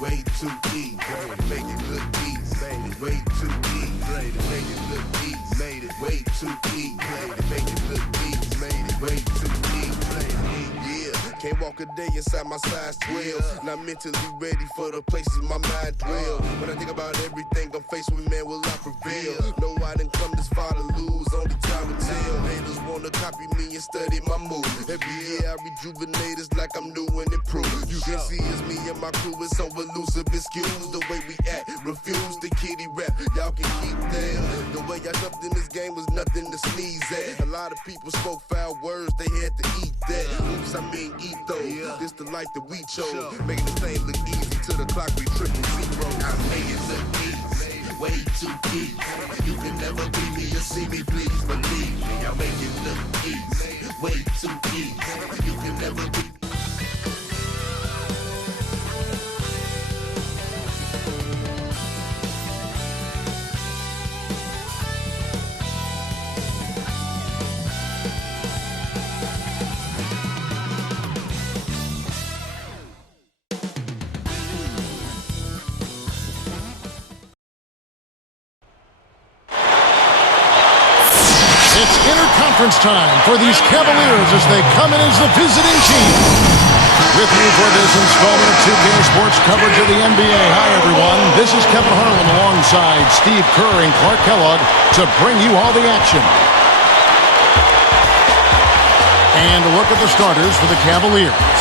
way too easy. Make it look easy. Way too easy. Make it look easy. Made it way too easy. Make it look easy. Made it way too easy. Yeah, can't walk a day inside my size 12. Not mentally ready for the places my mind dwell. When I think about everything I'm faced with, man, will I prevail? No, I didn't come this far to lose. Only time will tell. Haters wanna copy me and study my moves. Every year I rejuvenate, it's like I'm new and improved. You can see it's me and my crew is so elusive. Excuse the way we act, refuse the kitty rap. Y'all can keep that. The way I jumped in this game was nothing to sneeze at. A lot of people spoke foul words, they had to eat that. Oops, I mean eat those. This the life that we chose. Making the thing look easy to the clock, we 000. I make it look easy, way too easy. You can never beat me or see me, please believe me. I make it look easy, way too easy. You can never beat me. It's interconference time for these Cavaliers as they come in as the visiting team. With you for this installment of 2K Sports coverage of the NBA. Hi, everyone. This is Kevin Harlan alongside Steve Kerr and Clark Kellogg to bring you all the action. And a look at the starters for the Cavaliers.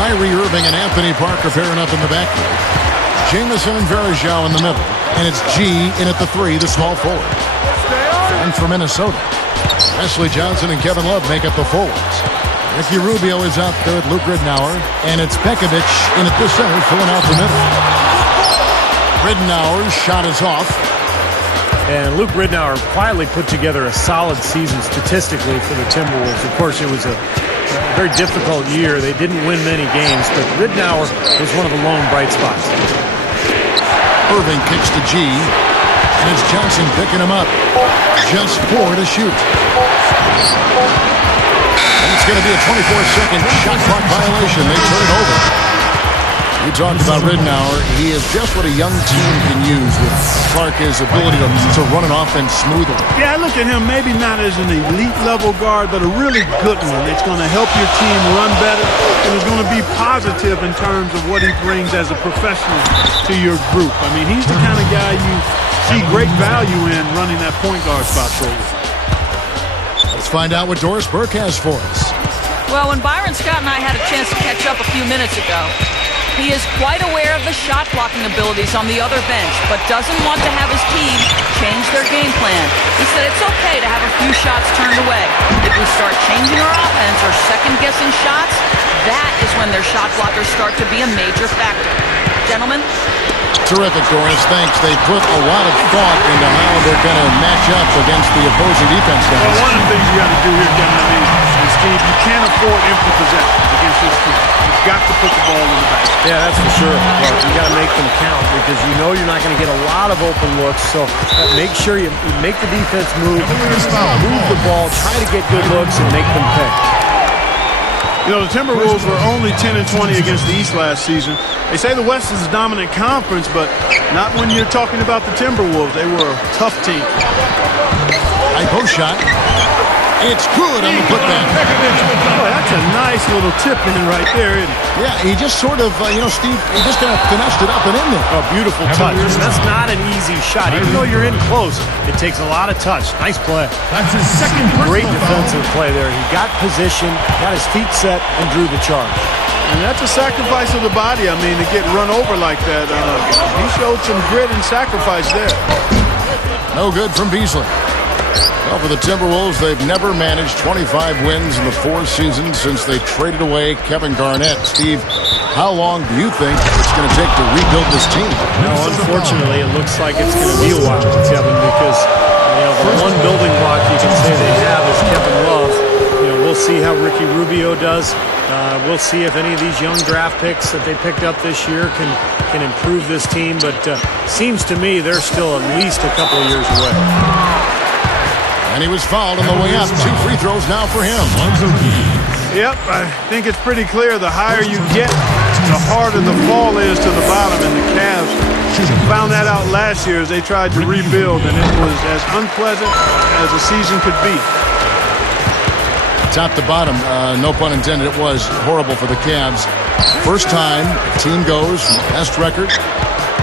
Kyrie Irving and Anthony Parker pairing up in the backcourt. Jamison and Varejao in the middle. And it's G in at the 3, the small forward. And for Minnesota, Wesley Johnson and Kevin Love make up the forwards. Ricky Rubio is out there with Luke Ridnour, and it's Pekovic in at the center filling out the middle. Ridnour's shot is off. And Luke Ridnour quietly put together a solid season statistically for the Timberwolves. Of course, it was a very difficult year. They didn't win many games, but Ridnour was one of the lone bright spots. Irving kicks to G. And it's Johnson picking him up. Just 4 to shoot. And it's going to be a 24-second shot clock violation. They turn it over. You talked about Ridnour. He is just what a young team can use with Clark, his ability to run an offense smoothly. Yeah, I look at him maybe not as an elite-level guard, but a really good one. It's going to help your team run better, and it's going to be positive in terms of what he brings as a professional to your group. I mean, he's the kind of guy you see great value in running that point guard spot for you. Let's find out what Doris Burke has for us. Well, when Byron Scott and I had a chance to catch up a few minutes ago, he is quite aware of the shot blocking abilities on the other bench, but doesn't want to have his team change their game plan. He said it's okay to have a few shots turned away. If we start changing our offense or second-guessing shots, that is when their shot blockers start to be a major factor. Gentlemen? Terrific, Doris. Thanks. They put a lot of thought into how they're going to match up against the opposing defense. Well, one of the things you got to do here, Kevin, and Steve, you can't afford empty possessions against this team. You've got to put the ball in the basket. Yeah, that's for sure. Well, you got to make them count because you know you're not going to get a lot of open looks. So make sure you make the defense move the ball, try to get good looks, and make them pay. You know, the Timberwolves were only 10 and 20 against the East last season. They say the West is a dominant conference, but not when you're talking about the Timberwolves. They were a tough team. High post shot. It's good on the putback. Boy, that's a nice little tip in right there, isn't it? Yeah, he just sort of, Steve, he just kind of finessed it up and in there. Oh, beautiful touch. That's not an easy shot. Even though you're in close, it takes a lot of touch. Nice play. That's his second Great defensive play there. He got position, got his feet set, and drew the charge. And that's a sacrifice of the body. I mean, to get run over like that, he showed some grit and sacrifice there. No good from Beasley. Well, for the Timberwolves, they've never managed 25 wins in the 4 seasons since they traded away Kevin Garnett. Steve, how long do you think it's going to take to rebuild this team? No, unfortunately, it looks like it's going to be a while, Kevin, because the one building block you can say they have is Kevin Love. We'll see how Ricky Rubio does. We'll see if any of these young draft picks that they picked up this year can improve this team. But seems to me they're still at least a couple of years away. And he was fouled on the way up. 2 free throws now for him. Yep, I think it's pretty clear the higher you get the harder the fall is to the bottom, and the Cavs found that out last year as they tried to rebuild, and it was as unpleasant as a season could be. Top to bottom, no pun intended, it was horrible for the Cavs. First time a team goes from the best record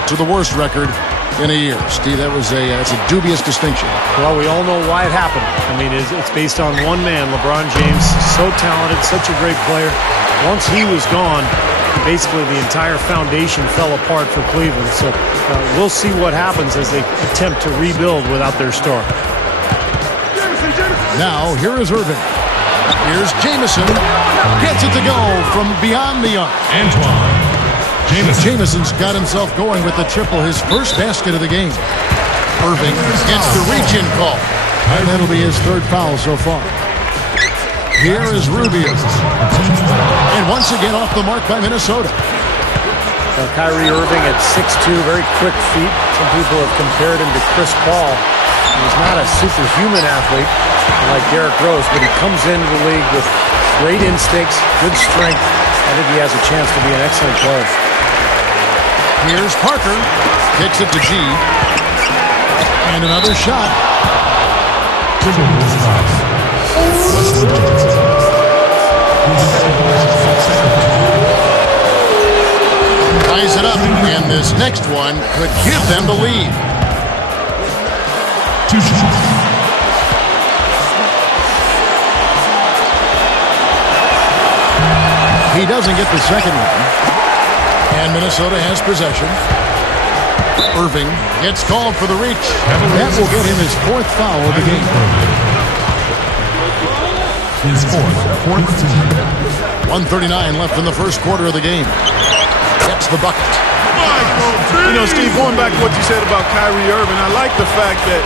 to the worst record in a year. Steve, that's a dubious distinction. Well, we all know why it happened. I mean, it's based on one man, LeBron James. So talented, such a great player. Once he was gone, basically the entire foundation fell apart for Cleveland. So we'll see what happens as they attempt to rebuild without their star. Now, here is Irving. Here's Jamison. Gets it to go from beyond the arc. Antoine Jamison's got himself going with the triple, his first basket of the game. Irving gets the reach-in call. And that'll be his third foul so far. Here is Rubio. And once again off the mark by Minnesota. Kyrie Irving at 6'2", very quick feet. Some people have compared him to Chris Paul. He's not a superhuman athlete like Derrick Rose, but he comes into the league with great instincts, good strength. I think he has a chance to be an excellent player. Here's Parker. Kicks it to G. And another shot. Ties it up, and this next one could give them the lead. 2 shots. He doesn't get the second one. And Minnesota has possession. Irving gets called for the reach. That will get him his fourth foul of the game. His fourth team. 1:39 left in the first quarter of the game. Gets the bucket. You know, Steve, going back to what you said about Kyrie Irving, I like the fact that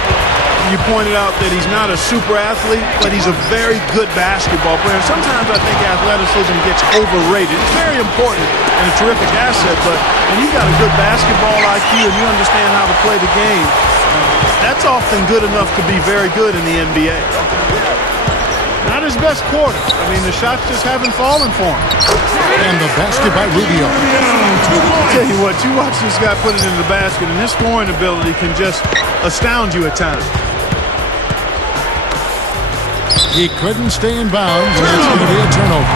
you pointed out that he's not a super athlete, but he's a very good basketball player. Sometimes I think athleticism gets overrated. It's very important and a terrific asset, but when you've got a good basketball IQ and you understand how to play the game, that's often good enough to be very good in the NBA. Not his best quarter. I mean, the shots just haven't fallen for him. And the basket by Rubio. I'll tell you what, you watch this guy put it in the basket, and his scoring ability can just astound you at times. He couldn't stay in bounds, and it's going to be a turnover.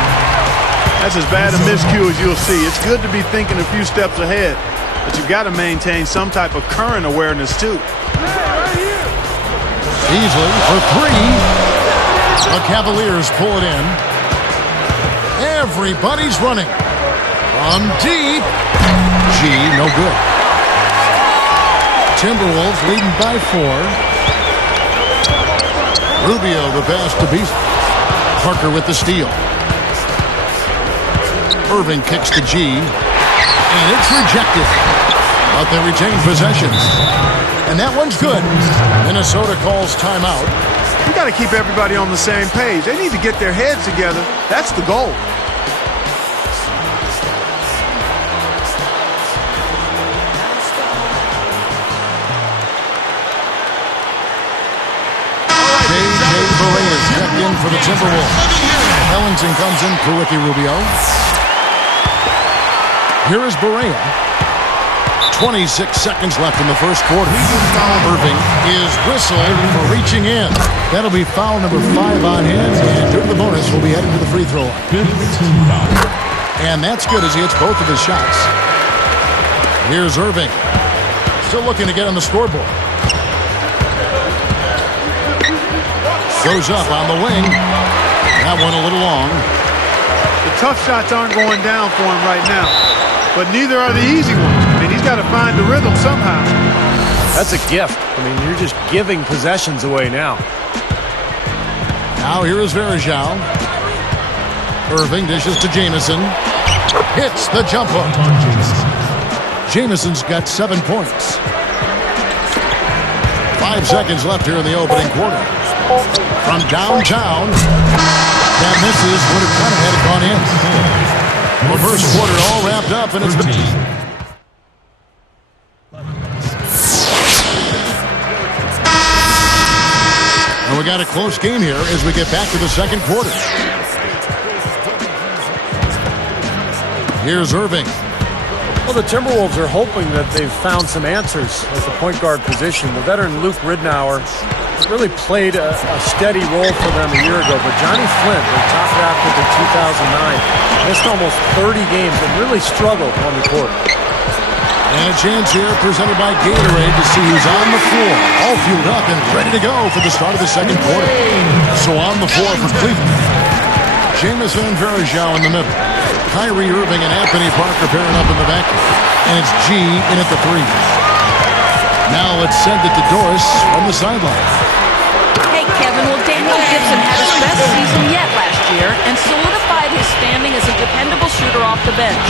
That's as bad a miscue as you'll see. It's good to be thinking a few steps ahead, but you've got to maintain some type of current awareness, too. Beasley for three. The Cavaliers pull it in. Everybody's running. From deep. G, no good. Timberwolves leading by 4. Rubio the pass to Beasley. Parker with the steal. Irving kicks to G. And it's rejected. But they retain possession. And that one's good. Minnesota calls timeout. You got to keep everybody on the same page. They need to get their heads together. That's the goal. J.J. Barea is checked in for the Timberwolves. Ellington comes in for Ricky Rubio. Here is Barea. 26 seconds left in the first quarter. Irving is whistled for reaching in. That'll be foul number 5 on him, and due to the bonus, will be headed to the free throw line. And that's good as he hits both of his shots. Here's Irving. Still looking to get on the scoreboard. Goes up on the wing. That one a little long. The tough shots aren't going down for him right now, but neither are the easy ones. I mean, he's got to find the rhythm somehow. That's a gift. I mean, you're just giving possessions away now. Now here is Verjao. Irving dishes to Jamison. Hits the jump hook. Jamison's got 7 points. 5 seconds left here in the opening quarter. From downtown. That misses. Would have kind of had it gone in. The first quarter all wrapped up, and it's been... And we got a close game here as we get back to the second quarter. Here's Irving. Well, the Timberwolves are hoping that they've found some answers at the point guard position. The veteran Luke Ridnour really played a steady role for them a year ago, but Johnny Flint, their top draft pick in 2009, missed almost 30 games and really struggled on the court. And a chance here presented by Gatorade to see who's on the floor. All fueled up and ready to go for the start of the second quarter. So on the floor for Cleveland, Jamison and Varejao in the middle. Kyrie Irving and Anthony Parker pairing up in the backcourt. And it's G in at the 3. Now let's send it to Doris from the sideline. Hey, Kevin, well, Daniel Gibson had his best season yet last year and solidified his standing as a dependable shooter off the bench.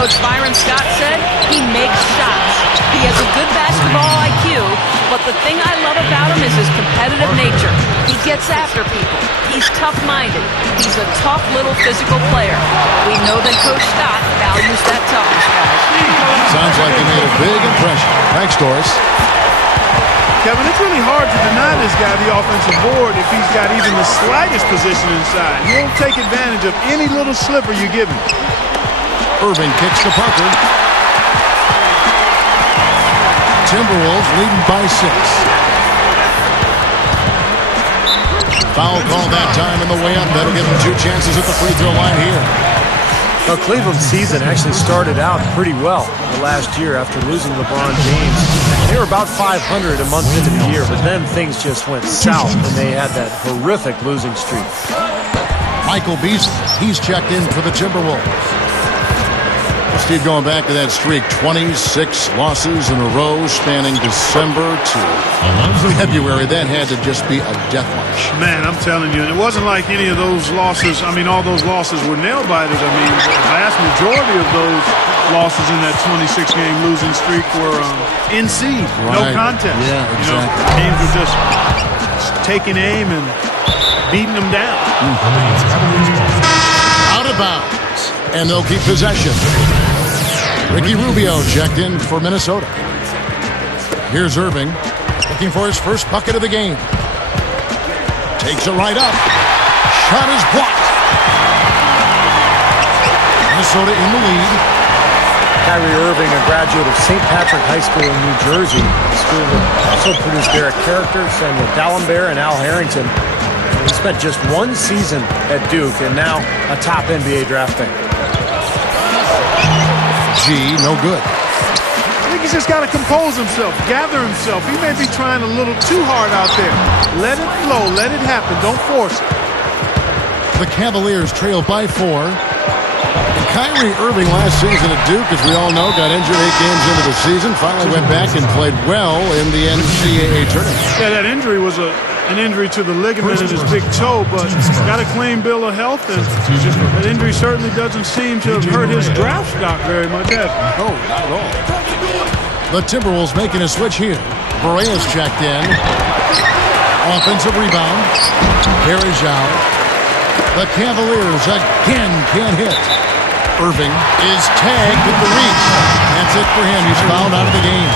Coach Byron Scott said he makes shots. He has a good basketball IQ, but the thing I love about him is his competitive nature. He gets after people. He's tough-minded. He's a tough little physical player. We know that Coach Scott values that toughness, guys. Sounds like he made a big impression. Thanks, Doris. Kevin, it's really hard to deny this guy the offensive board if he's got even the slightest position inside. He'll take advantage of any little slipper you give him. Irving kicks to Parker. Timberwolves leading by 6. Foul call that time on the way up. That'll give them 2 chances at the free throw line here. Well, Cleveland's season actually started out pretty well the last year after losing LeBron James. They were about 500 a month into the year, but then things just went south and they had that horrific losing streak. Michael Beasley, he's checked in for the Timberwolves. Steve, going back to that streak, 26 losses in a row spanning December to February. That had to just be a death march. Man, I'm telling you, and it wasn't like any of those losses. I mean, all those losses were nail-biters. I mean, the vast majority of those losses in that 26-game losing streak were in seed, no contest. Yeah, exactly. You know, teams were just taking aim and beating them down. Out of bounds, and they'll keep possession. Ricky Rubio checked in for Minnesota. Here's Irving, looking for his first bucket of the game. Takes it right up. Shot is blocked. Minnesota in the lead. Kyrie Irving, a graduate of St. Patrick High School in New Jersey, a school that also produced Derek Character, Samuel Dalembert, and Al Harrington. He spent just 1 season at Duke and now a top NBA draft pick. G, no good. I think he's just got to compose himself, gather himself. He may be trying a little too hard out there. Let it flow, let it happen, don't force it. The Cavaliers trail by 4. And Kyrie Irving last season at Duke, as we all know, got injured 8 games into the season. Finally went back and played well in the NCAA tournament. Yeah, that injury was an injury to the ligament in his big toe, but he's got a clean bill of health, and that injury certainly doesn't seem to have hurt his draft stock very much, has it? Oh, not at all. The Timberwolves making a switch here. Boreas checked in. Offensive rebound. Varejao. The Cavaliers again can't hit. Irving is tagged with the reach. That's it for him. He's fouled out of the game.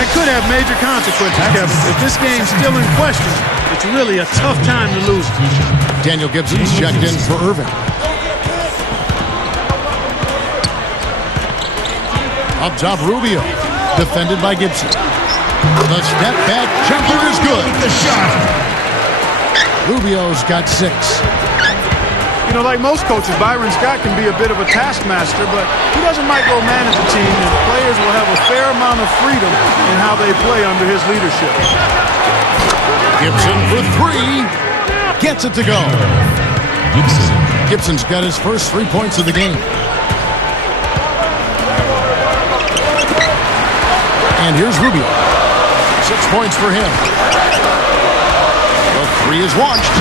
That could have major consequences, Kevin. If this game's still in question, it's really a tough time to lose. Daniel Gibson's checked in for Irving. Up top, Rubio. Defended by Gibson. The step back jumper is good. Rubio's got 6. You know, like most coaches, Byron Scott can be a bit of a taskmaster, but he doesn't micromanage a team, and players will have a fair amount of freedom in how they play under his leadership. Gibson for 3. Gets it to go. Gibson's got his first 3 points of the game. And here's Rubio. 6 points for him. The 3 is launched.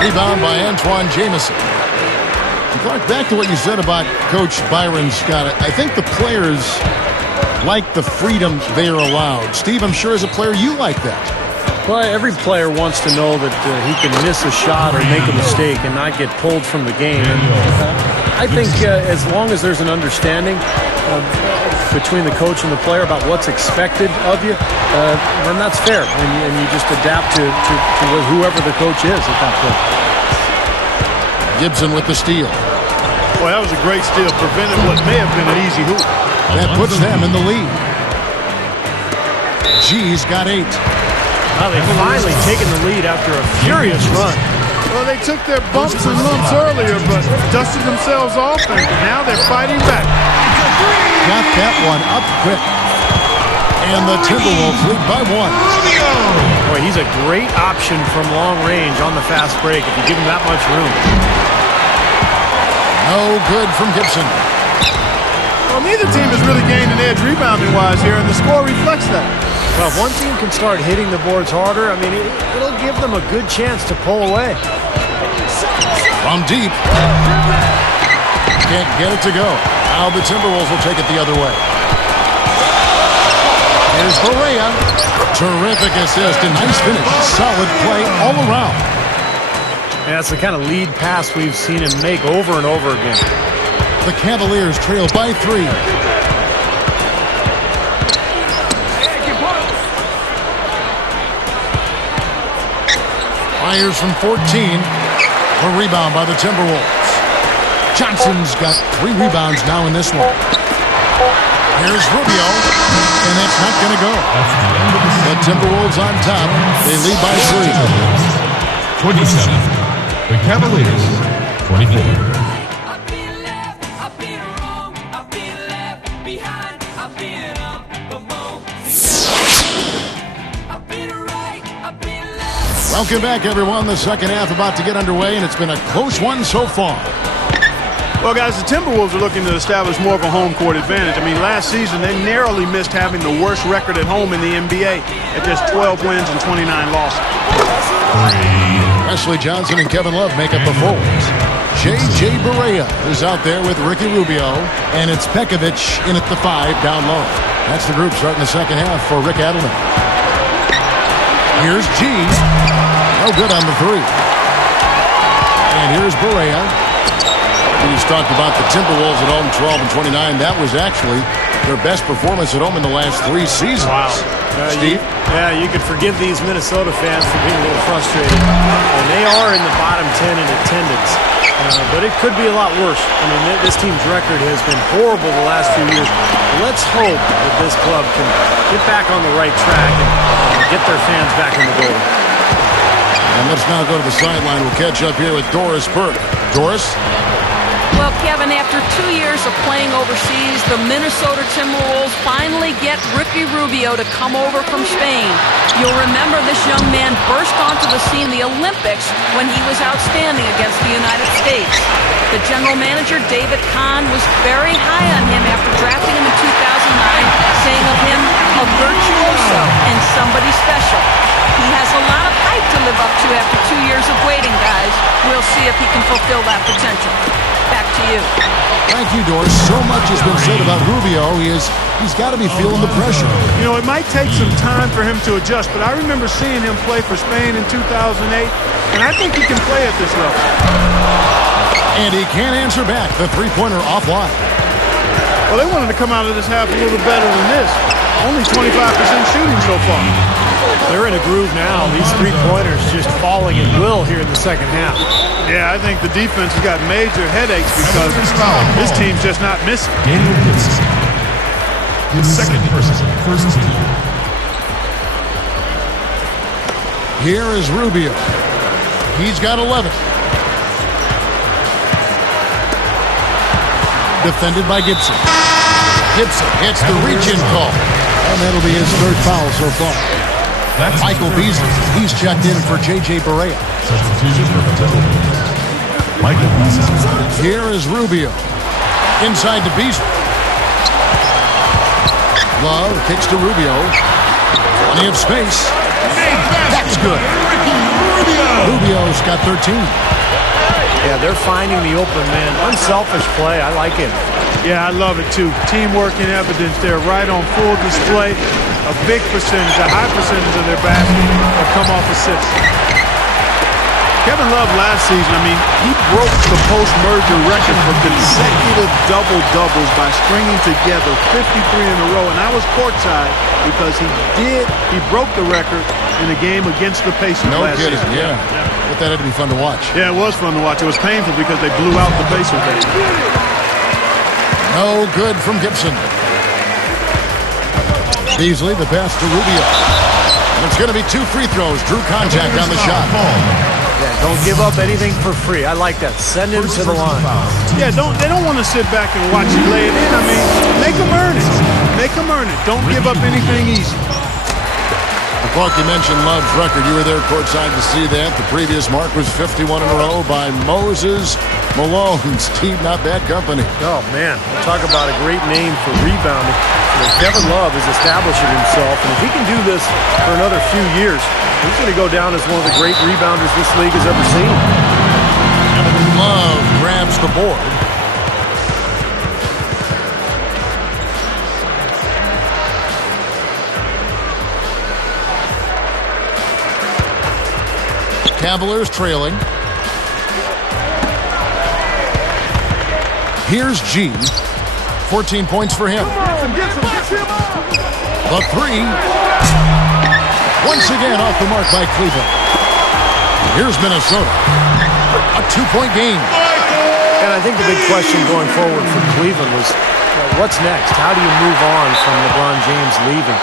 Rebound by Antoine Jamison. And Clark, back to what you said about Coach Byron Scott. I think the players like the freedom they are allowed. Steve, I'm sure as a player you like that. Well, every player wants to know that he can miss a shot or make a mistake and not get pulled from the game. And I think as long as there's an understanding between the coach and the player about what's expected of you, then that's fair. And you just adapt to whoever the coach is at that point. Gibson with the steal. Boy, that was a great steal. Prevented what may have been an easy hoop. That puts them in the lead. G's got 8. Well, they've finally taken the lead after a furious run. Well, they took their bumps and lumps earlier, but dusted themselves off, and now they're fighting back. Got that one up quick. And the Timberwolves lead by 1. Boy, he's a great option from long range on the fast break if you give him that much room. No good from Gibson. Well, neither team has really gained an edge rebounding-wise here, and the score reflects that. Well, if one team can start hitting the boards harder, I mean, it'll give them a good chance to pull away. From deep. Can't get it to go. Now the Timberwolves will take it the other way. Here's Barea. Terrific assist and nice finish. Solid play all around. And that's the kind of lead pass we've seen him make over and over again. The Cavaliers trail by 3. Fires from 14. A rebound by the Timberwolves. Johnson's got 3 rebounds now in this one. Here's Rubio, and that's not going to go. The Timberwolves on top. They lead by 3. 27. The Cavaliers, 24. Welcome back, everyone. The second half about to get underway, and it's been a close one so far. Well, guys, the Timberwolves are looking to establish more of a home court advantage. I mean, last season, they narrowly missed having the worst record at home in the NBA at just 12 wins and 29 losses. Wesley Johnson and Kevin Love make up the forwards. J.J. Barea is out there with Ricky Rubio, and it's Pekovic in at the 5 down low. That's the group starting the second half for Rick Adelman. Here's G. No good on the 3. And here's Barea. He's talked about the Timberwolves at home 12 and 29. That was actually their best performance at home in the last 3 seasons. Wow. Steve? You could forgive these Minnesota fans for being a little frustrated. And they are in the bottom 10 in attendance. But it could be a lot worse. I mean, this team's record has been horrible the last few years. Let's hope that this club can get back on the right track and get their fans back in the building. And let's now go to the sideline. We'll catch up here with Doris Burke. Doris? Well, Kevin, after 2 years of playing overseas, the Minnesota Timberwolves finally get Ricky Rubio to come over from Spain. You'll remember this young man burst onto the scene in the Olympics when he was outstanding against the United States. The general manager, David Kahn, was very high on him after drafting him in 2009, saying of him, a virtuoso and somebody special. He has a lot of hype to live up to after 2 years of waiting, guys. We'll see if he can fulfill that potential. Back to you. Thank you, Doris. So much has been said about Rubio. He's got to be feeling the pressure. You know, it might take some time for him to adjust, but I remember seeing him play for Spain in 2008, and I think he can play at this level. And he can't answer back. The three-pointer offline. Well, they wanted to come out of this half a little better than this. Only 25% shooting so far. They're in a groove now. These three-pointers just falling at will here in the second half. Yeah, I think the defense has got major headaches because this team's just not missing. Daniel Gibson. His second versus first team. Here is Rubio. He's got 11. Defended by Gibson. Gibson hits the reach-in call. And that'll be his 3rd foul so far. That's Michael Beasley, he's checked in for J.J. Barea. Substitution for the Timberwolves. Michael Beasley. Here is Rubio. Inside to Beasley. Love kicks to Rubio. Plenty of space. That's good. Rubio's got 13. Yeah, they're finding the open man. Unselfish play. I like it. Yeah, I love it too. Teamwork in evidence there, right on full display. A big percentage, a high percentage of their baskets have come off assists. Kevin Love last season, I mean, he broke the post-merger record for consecutive double-doubles by stringing together 53 in a row. And I was courtside because he broke the record in a game against the Pacers last season. Yeah. But that had to be fun to watch. Yeah, it was fun to watch. It was painful because they blew out the Pacers game. No good from Gibson. Beasley, the pass to Rubio. And it's going to be 2 free throws. Drew contact on the shot. Yeah, don't give up anything for free. I like that. Send him to the line. Yeah, they don't want to sit back and watch you lay it in. I mean, make them earn it. Make them earn it. Don't give up anything easy. Clark, you mentioned Love's record. You were there courtside to see that. The previous mark was 51 in a row by Moses Malone. Steve, not bad company. Oh, man. Talk about a great name for rebounding. Kevin Love is establishing himself, and if he can do this for another few years, he's going to go down as one of the great rebounders this league has ever seen. Kevin Love grabs the board. Cavaliers trailing. Here's G. 14 points for him. The 3. Once again off the mark by Cleveland. Here's Minnesota. A 2-point game. And I think the big question going forward for Cleveland was, what's next? How do you move on from LeBron James leaving?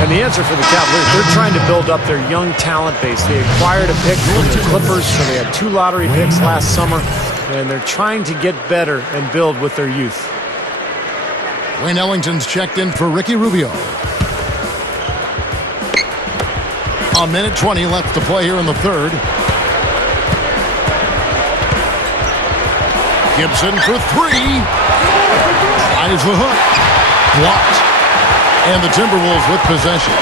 And the answer for the Cavaliers, they're trying to build up their young talent base. They acquired a pick from the Clippers, so they had 2 lottery picks last summer, and they're trying to get better and build with their youth. Wayne Ellington's checked in for Ricky Rubio. A minute 20 left to play here in the third. Gibson for 3. Tries the hook. Blocked. And the Timberwolves with possession.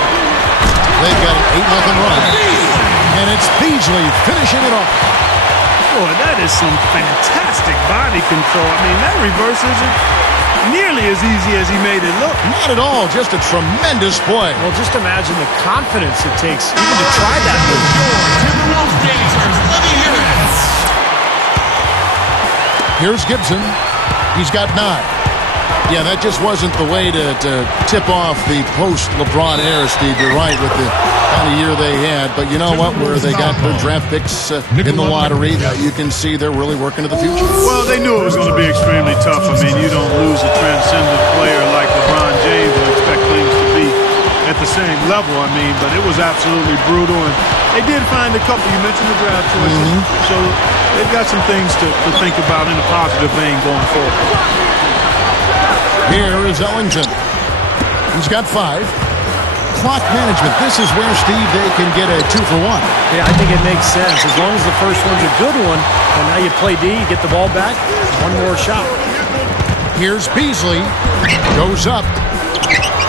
They've got an 8-0 run. And it's Beasley finishing it off. Boy, that is some fantastic body control. I mean, that reverse isn't nearly as easy as he made it look. Not at all. Just a tremendous play. Well, just imagine the confidence it takes even to try that move. Timberwolves dancers, let me hear it. Here's Gibson. He's got 9. Yeah, that just wasn't the way to tip off the post-LeBron era, Steve. You're right with the kind of year they had. But you know what? Where they got their draft picks in the lottery, you can see they're really working to the future. Well, they knew it was going to be extremely tough. I mean, you don't lose a transcendent player like LeBron James and expect things to be at the same level. I mean, but it was absolutely brutal. And they did find a couple. You mentioned the draft choices. So they've got some things to think about in a positive vein going forward. Here is Ellington. He's got 5. Clock management. This is where, Steve, they can get a 2-for-1. Yeah, I think it makes sense. As long as the first one's a good one, and now you play D, you get the ball back, 1 more shot. Here's Beasley. Goes up.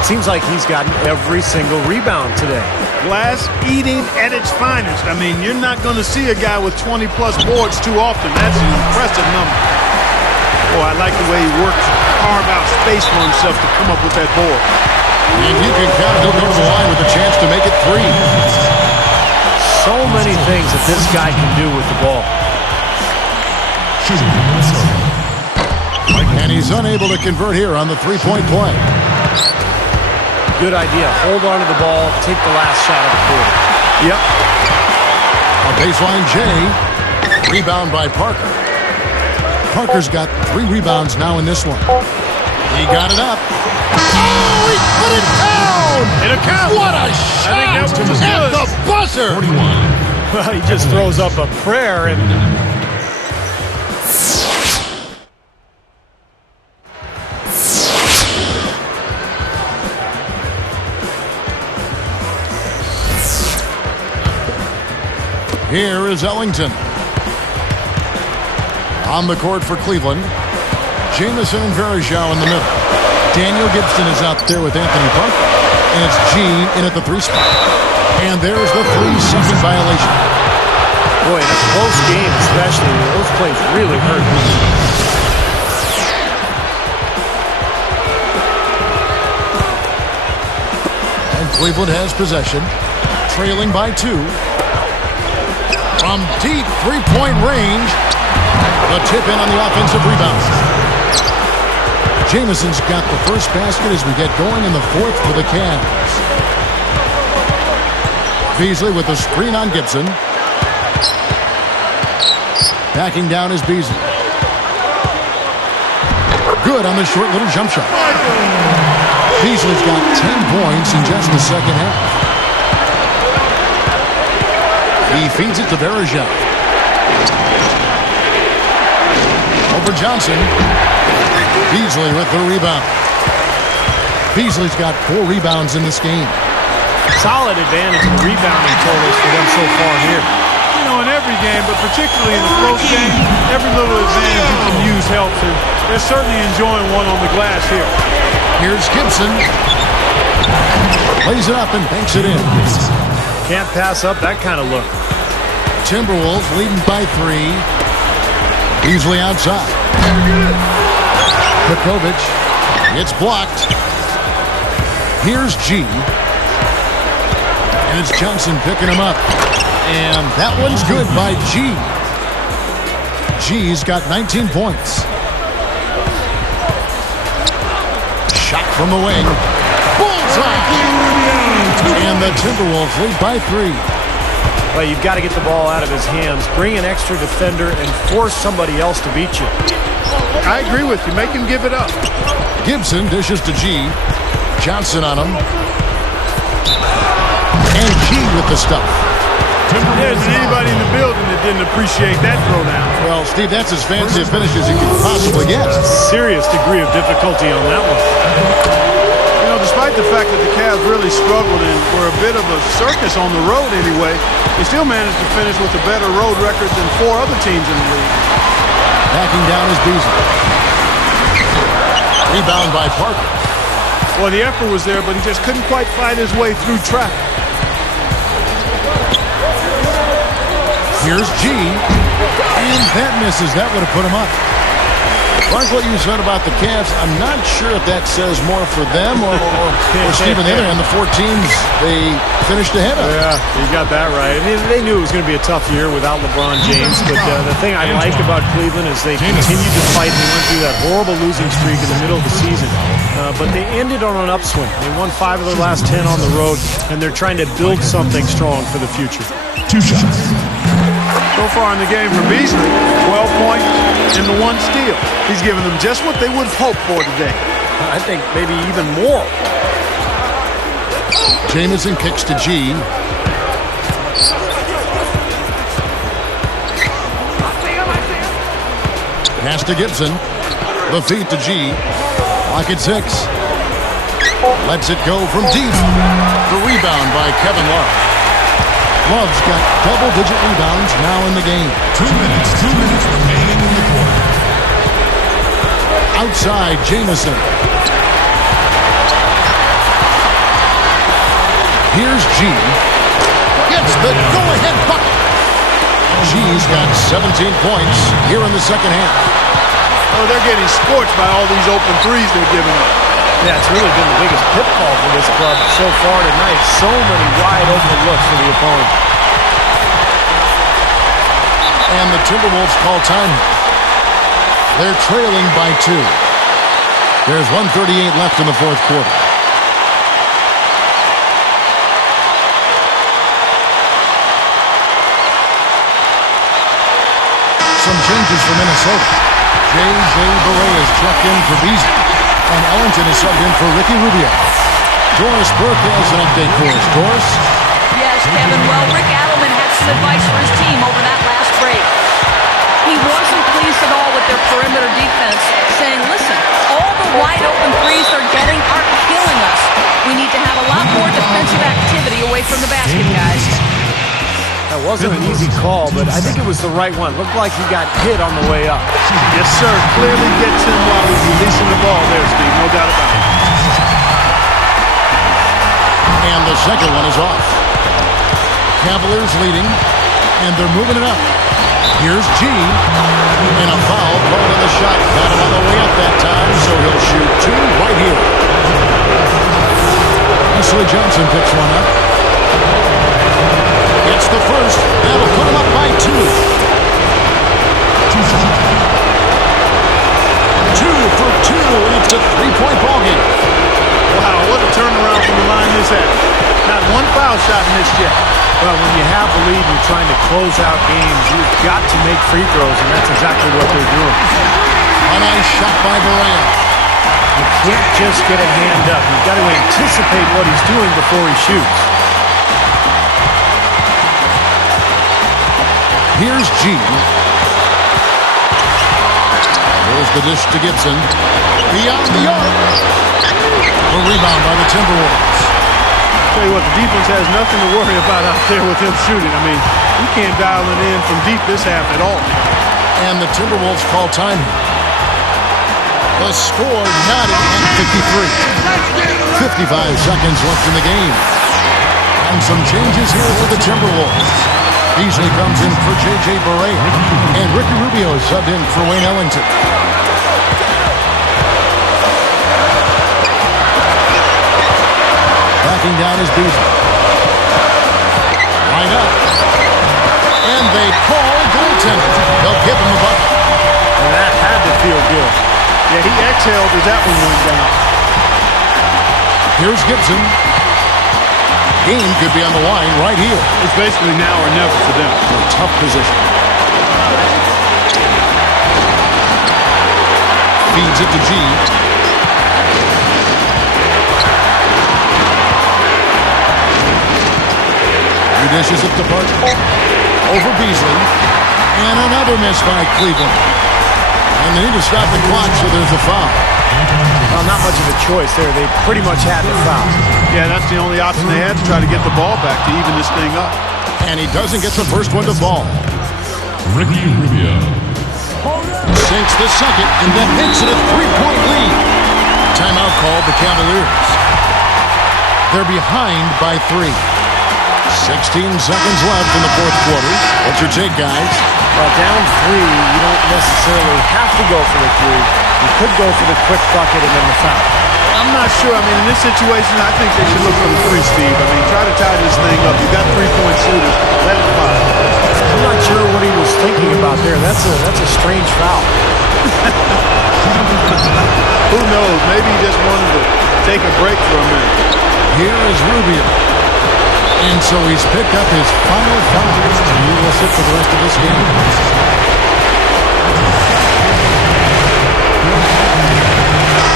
Seems like he's gotten every single rebound today. Glass eating at its finest. I mean, you're not going to see a guy with 20-plus boards too often. That's an impressive number. Boy, I like the way he works to carve out space for himself to come up with that board. And you can count he'll go to the line with a chance to make it 3. So many things that this guy can do with the ball. And he's unable to convert here on the 3-point play. Good idea. Hold on to the ball. Take the last shot of the quarter. Yep. A baseline J. Rebound by Parker. Parker's got 3 rebounds now in this one. He got it up. Oh, he put it down! It'll count. What a shot! I think that one was at good. the buzzer! 41. Well, he just throws up a prayer and... Here is Ellington. On the court for Cleveland. Jamison and Varejao in the middle. Daniel Gibson is out there with Anthony Parker. And it's G in at the 3 spot. And there's the 3-second violation. Boy, in a close game especially, those plays really hurt. And Cleveland has possession. Trailing by 2. From deep 3-point range. The tip in on the offensive rebound. Jamison's got the first basket as we get going in the 4th for the Cavs. Beasley with the screen on Gibson. Backing down is Beasley. Good on the short little jump shot. Beasley's got 10 points in just the second half. He feeds it to Varejao. Over Johnson. Beasley with the rebound. Beasley's got 4 rebounds in this game. Solid advantage in rebounding totals for them so far here. You know, in every game, but particularly in the close game, every little advantage you can use helps, and they're certainly enjoying one on the glass here. Here's Gibson. Lays it up and banks it in. Can't pass up that kind of look. Timberwolves leading by 3. Beasley outside. Pekovic. It's blocked. Here's G. And it's Johnson picking him up. And that one's good by G. G's got 19 points. Shot from the wing. Bullseye! And the Timberwolves lead by 3. Well, you've got to get the ball out of his hands, bring an extra defender, and force somebody else to beat you. I agree with you. Make him give it up. Gibson dishes to G. Johnson on him. And G with the stuff. There isn't anybody in the building that didn't appreciate that throwdown. Well, Steve, that's as fancy a finish as you can possibly get. Serious degree of difficulty on that one. You know, despite the fact that the Cavs really struggled and were a bit of a circus on the road anyway, they still managed to finish with a better road record than 4 other teams in the league. Backing down is Beasley. Rebound by Parker. Well, the effort was there, but he just couldn't quite fight his way through traffic. Here's G. And that misses. That would have put him up. Like what you said about the Cavs, I'm not sure if that says more for them or Steve on the other hand, the 4 teams they finished ahead of. Yeah, you got that right. I mean, they knew it was going to be a tough year without LeBron James, but the thing I like about Cleveland is they continued to fight. They went through that horrible losing streak in the middle of the season, but they ended on an upswing. They won 5 of their last 10 on the road, and they're trying to build something strong for the future. 2 shots. So far in the game for Beasley, 12 points and the 1 steal. He's given them just what they would have hoped for today. I think maybe even more. Jamison kicks to G. Pass to Gibson. The feed to G. Lock at 6. Lets it go from deep. The rebound by Kevin Love. Love's got double-digit rebounds now in the game. 2 minutes remaining in the quarter. Outside, Jamison. Here's G. Gets the go-ahead bucket. G's got 17 points here in the second half. Oh, they're getting scorched by all these open threes they're giving up. Yeah, it's really been the biggest pitfall for this club so far tonight. So many wide open looks for the opponent. And the Timberwolves call time. They're trailing by 2. There's 1:38 left in the 4th quarter. Some changes for Minnesota. J.J. Barea is checked in for Beasley. And Ellington is subbed in for Ricky Rubio. Doris Burke has an update for us. Doris? Yes, Kevin. Well, Rick Adelman had some advice for his team over that last break. He wasn't pleased at all with their perimeter defense, saying, listen, all the wide open threes they're getting are killing us. We need to have a lot more defensive activity away from the basket, guys. That wasn't an easy call, but I think it was the right one. Looked like he got hit on the way up. Yes, sir. Clearly gets him while he's releasing the ball there, Steve. No doubt about it. And the second one is off. Cavaliers leading, and they're moving it up. Here's G. And a foul called on the shot. Got him on the way up that time, so he'll shoot 2 right here. Wesley Johnson picks one up. It's the first. That'll put him up by 2. 2 for 2, and it's a 3-point ballgame. Wow, what a turnaround from the line this had. Not one foul shot missed yet. Well, when you have the lead, you're trying to close out games, you've got to make free throws, and that's exactly what they're doing. A nice shot by Barea. You can't just get a hand up. You've got to anticipate what he's doing before he shoots. Here's G. There's the dish to Gibson. Beyond the arc. A rebound by the Timberwolves. Tell you what, the defense has nothing to worry about out there with him shooting. I mean, he can't dial it in from deep this half at all. And the Timberwolves call time here. The score knotted at 53. 55 seconds left in the game. And some changes here for the Timberwolves. Beasley comes in for J.J. Barea. And Ricky Rubio is subbed in for Wayne Ellington. Backing down is Beasley. Line up. And they call goaltender. They'll give him a bucket. And that had to feel good. Yeah, he exhaled as that one went down. Here's Gibson. Game could be on the line right here. It's basically now or never for them. A tough position. Feeds it to G. He dishes it to Parker. Over Beasley. And another miss by Cleveland. And they need to stop the clock, so there's a foul. Well, not much of a choice there. They pretty much had to foul. Yeah, that's the only option they had to try to get the ball back to even this thing up. And he doesn't get the first one to fall. Ricky Rubio. Sinks the second and then hits it a three-point lead. Timeout called the Cavaliers. They're behind by 3. 16 seconds left in the fourth quarter. What's your take, guys? Well, down 3, you don't necessarily have to go for the 3. You could go for the quick bucket and then the foul. I'm not sure. I mean, in this situation, I think they should look for the 3, Steve. I mean, try to tie this thing up. You got 3-point shooters. Let it fly. I'm not sure what he was thinking about there. That's a strange foul. Who knows? Maybe he just wanted to take a break for a minute. Here is Rubio. And so he's picked up his final foul. He will sit for the rest of this game.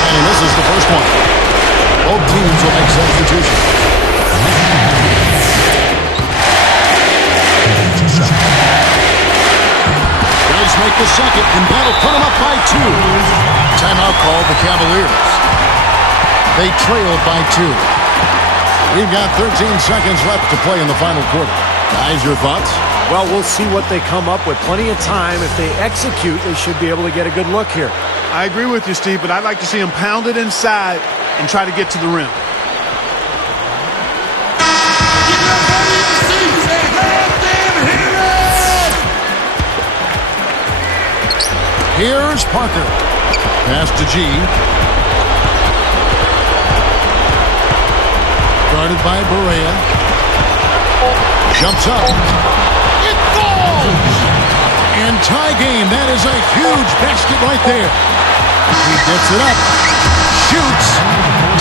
And this is the first one. Both teams will make substitutions. Does make the second, and that'll put him up by 2. Timeout called the Cavaliers. They trailed by 2. We've got 13 seconds left to play in the final quarter. Guys, your thoughts? Well, we'll see what they come up with. Plenty of time. If they execute, they should be able to get a good look here. I agree with you, Steve, but I'd like to see him pound it inside and try to get to the rim. Here's Parker. Pass to G. Guarded by Barea. Jumps up. It falls! And tie game. That is a huge basket right there. He gets it up. Shoots.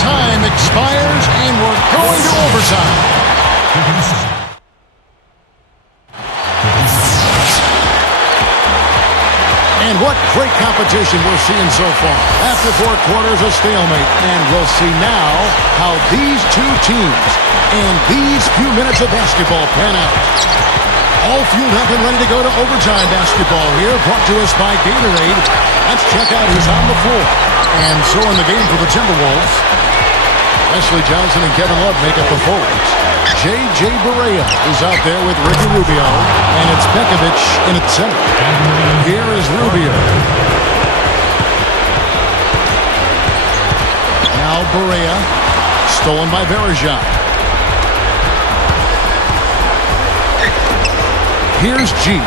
Time expires, and we're going to overtime. And what great competition we're seeing so far. After 4 quarters, a stalemate. And we'll see now how these two teams and these few minutes of basketball pan out. All fueled up and ready to go to overtime basketball here, brought to us by Gatorade. Let's check out who's on the floor. And so in the game for the Timberwolves, Wesley Johnson and Kevin Love make up the forwards. J.J. Barea is out there with Ricky Rubio, and it's Pekovic in at center. Here is Rubio. Now Barea, stolen by Verejao. Here's G.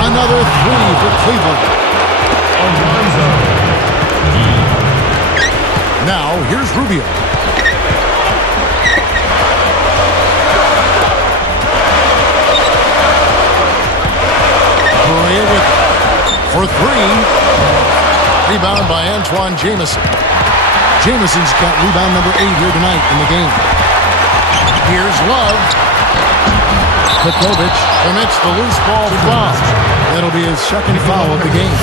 Another 3 for Cleveland. Now here's Rubio. Barea with it for 3. Rebound by Antoine Jamison. Jamison's got rebound number 8 here tonight in the game. Here's Love. Pekovic commits the loose ball foul. That'll be his second foul of the game.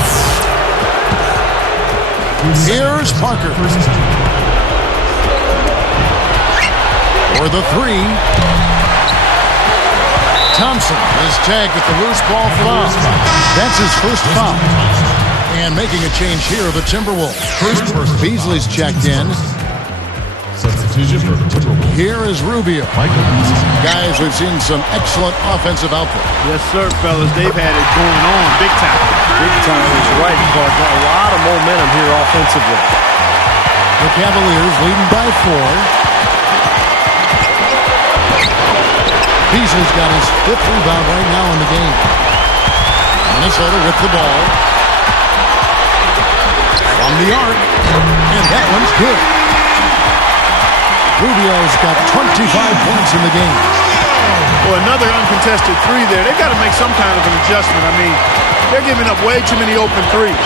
Here's Parker. For the three. Thompson is tagged with the loose ball foul. That's his first foul. And making a change here, the Timberwolves. Beasley's checked in. Substitution for the Timberwolves. Here is Rubio. Michael Beasley. Guys, we've seen some excellent offensive output. Yes, sir, fellas. They've had it going on big time. Big time is right, Clark. Got a lot of momentum here offensively. The Cavaliers leading by 4. Beasley's got his 5th rebound right now in the game. Minnesota with the ball. From the arc. And that one's good. Rubio's got 25 points in the game. Well, another uncontested three there. They've got to make some kind of an adjustment. I mean, they're giving up way too many open threes.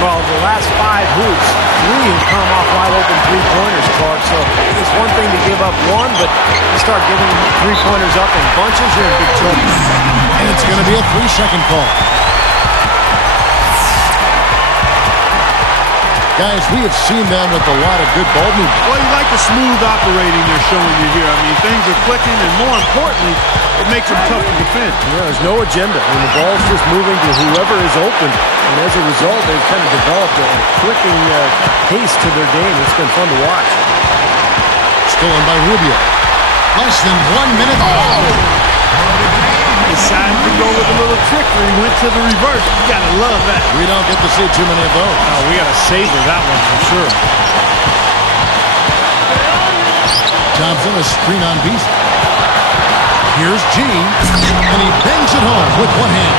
Well, the last 5 hoops, 3 have come off wide open three-pointers, Clark. So it's one thing to give up one, but you start giving three-pointers up in bunches, you're in big trouble. And it's going to be a 3-second call. Guys, we have seen them with a lot of good ball movement. Well, you like the smooth operating they're showing you here. I mean, things are clicking, and more importantly, it makes them tough to defend. Yeah, there's no agenda. I mean, the ball's just moving to whoever is open, and as a result, they've kind of developed a clicking pace to their game. It's been fun to watch. Stolen by Rubio. Less than 1 minute. Oh! Decided to go with a little trickery, went to the reverse. You gotta love that. We don't get to see too many of those. Oh, we got to savor that one for sure. Thompson, a screen on Beasley. Here's G, and he bangs it home with one hand.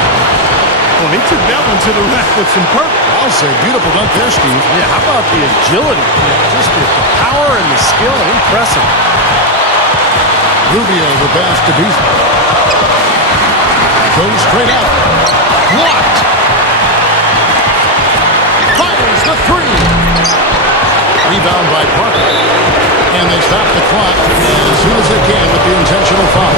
Well, he took that one to the rack with some purpose. I'll say, beautiful dunk there, Steve. Yeah, how about the agility? Just the power and the skill, impressive. Rubio, the pass to Beasley. Goes straight out. Blocked. Fires the three. Rebound by Parker. And they stop the clock as soon as they can with the intentional foul.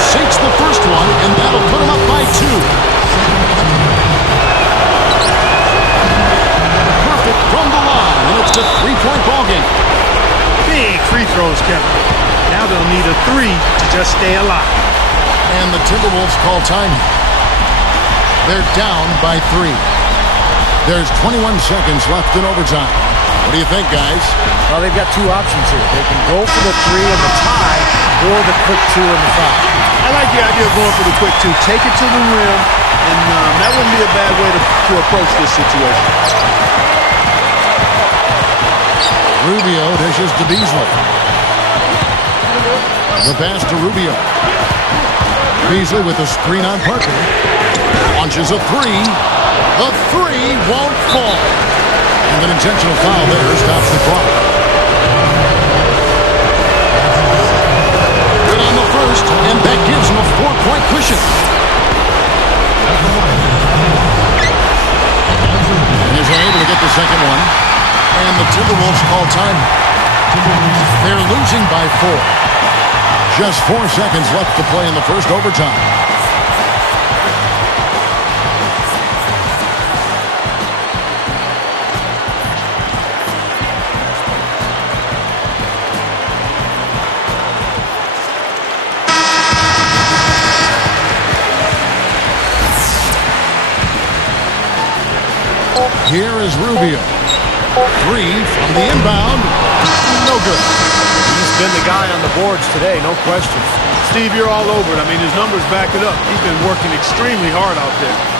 Sinks the first one, and that'll put them up by 2. Perfect from the line, and it's a 3-point ball game. Big free throws, Kevin. Now they'll need a 3 to just stay alive. And the Timberwolves call time. They're down by 3. There's 21 seconds left in overtime. What do you think, guys? Well, they've got 2 options here. They can go for the 3 and the tie, or the quick 2 and the foul. I like the idea of going for the quick 2. Take it to the rim, and that wouldn't be a bad way to approach this situation. Rubio dishes to Beasley. The pass to Rubio. Beasley with a screen on Parker. Launches a 3. The 3 won't fall. And an intentional foul there stops the clock. Good on the first, and that gives him a 4-point cushion. And he's unable to get the second one. And the Timberwolves call time. They're losing by 4. Just 4 seconds left to play in the first overtime. Here is Rubio. 3 from the inbound. No good. He's been the guy on the boards today, no question. Steve, you're all over it. I mean, his numbers back it up. He's been working extremely hard out there.